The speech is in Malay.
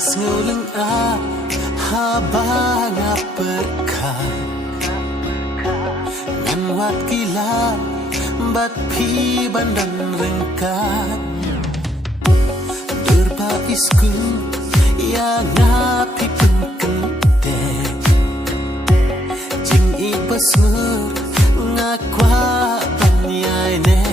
nguling haba nga perka ngan wat gila bat pi bandan rengkat derba isku ya ngapi pengkente jing ibas ngur ngakwa panyai ne